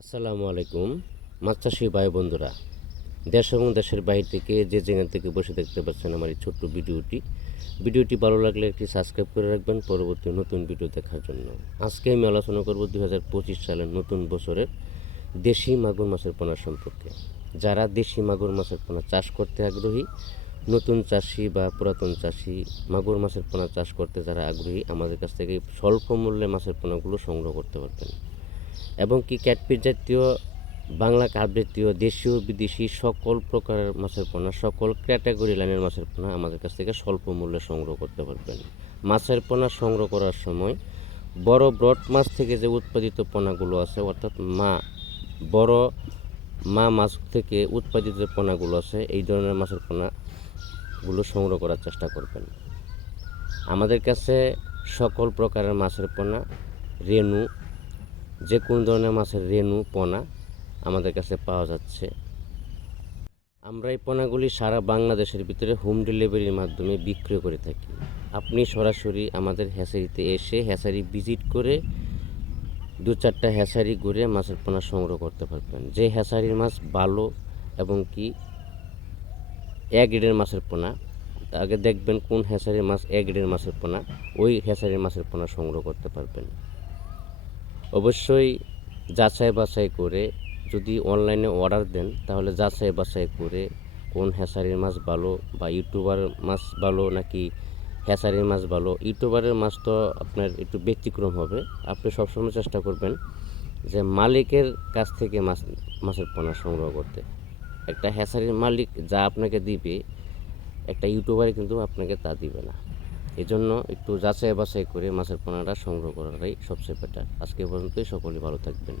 আসসালামু আলাইকুম, মাছ চাষি ভাই বন্ধুরা। দেশ এবং দেশের বাইরে থেকে যে যেখান থেকে বসে দেখতে পাচ্ছেন আমার এই ছোট্ট ভিডিওটি ভিডিওটি ভালো লাগলে একটি সাবস্ক্রাইব করে রাখবেন পরবর্তী নতুন ভিডিও দেখার জন্য। আজকে আমি আলোচনা করব দু হাজার পঁচিশ সালের নতুন বছরের দেশি মাগুর মাছের পোনা সম্পর্কে। যারা দেশি মাগুর মাছের পোনা চাষ করতে আগ্রহী, নতুন চাষি বা পুরাতন চাষি মাগুর মাছের পোনা চাষ করতে যারা আগ্রহী, আমাদের কাছ থেকে স্বল্প মূল্যে মাছের পোনাগুলো সংগ্রহ করতে পারবেন। এবং কি ক্যাটফিট জাতীয়, বাংলা কাপ জাতীয়, দেশীয়, বিদেশি সকল প্রকারের মাছের পোনা, সকল ক্যাটাগরি লাইনের মাছের পোনা আমাদের কাছ থেকে স্বল্প মূল্যে সংগ্রহ করতে পারবেন। মাছের পোনা সংগ্রহ করার সময় বড় ব্রড মাছ থেকে যে উৎপাদিত পোনাগুলো আছে, অর্থাৎ মা, বড় মা মাছ থেকে উৎপাদিত পোনাগুলো আছে, এই ধরনের মাছের পোনাগুলো সংগ্রহ করার চেষ্টা করবেন। আমাদের কাছে সকল প্রকারের মাছের পোনা রেনু যে কোনো ধরনের মাছের রেনু পোনা আমাদের কাছে পাওয়া যাচ্ছে। আমরা এই পোনাগুলি সারা বাংলাদেশের ভিতরে হোম ডেলিভারির মাধ্যমে বিক্রয় করে থাকি। আপনি সরাসরি আমাদের হ্যাচারিতে এসে হ্যাচারি ভিজিট করে দু চারটা হ্যাচারি ঘুরে মাছের পোনা সংগ্রহ করতে পারবেন। যে হ্যাচারির মাছ ভালো এবং কি এক গ্রেডের মাছের পোনা, আগে দেখবেন কোন হ্যাচারির মাছ এক গ্রেডের মাছের পোনা, ওই হ্যাচারির মাছের পোনা সংগ্রহ করতে পারবেন। অবশ্যই যাচাই বাছাই করে যদি অনলাইনে অর্ডার দেন, তাহলে যাচাই বাছাই করে কোন হ্যাচারির মাছ ভালো বা ইউটিউবার মাছ ভালো নাকি হ্যাচারির মাছ ভালো। ইউটিউবারের মাছ তো আপনার একটু ব্যতিক্রম হবে। আপনি সবসময় চেষ্টা করবেন যে মালিকের কাছ থেকে মাছ, মাছের পোনা সংগ্রহ করতে। একটা হ্যাচারির মালিক যা আপনাকে দিবে, একটা ইউটিউবারে কিন্তু আপনাকে তা দিবে না। এই জন্য একটু যাচাই বাছাই করে মাছের পোনাটা সংগ্রহ করাটাই সবচেয়ে বেটার আজকে পর্যন্তই, সকলে ভালো থাকবেন।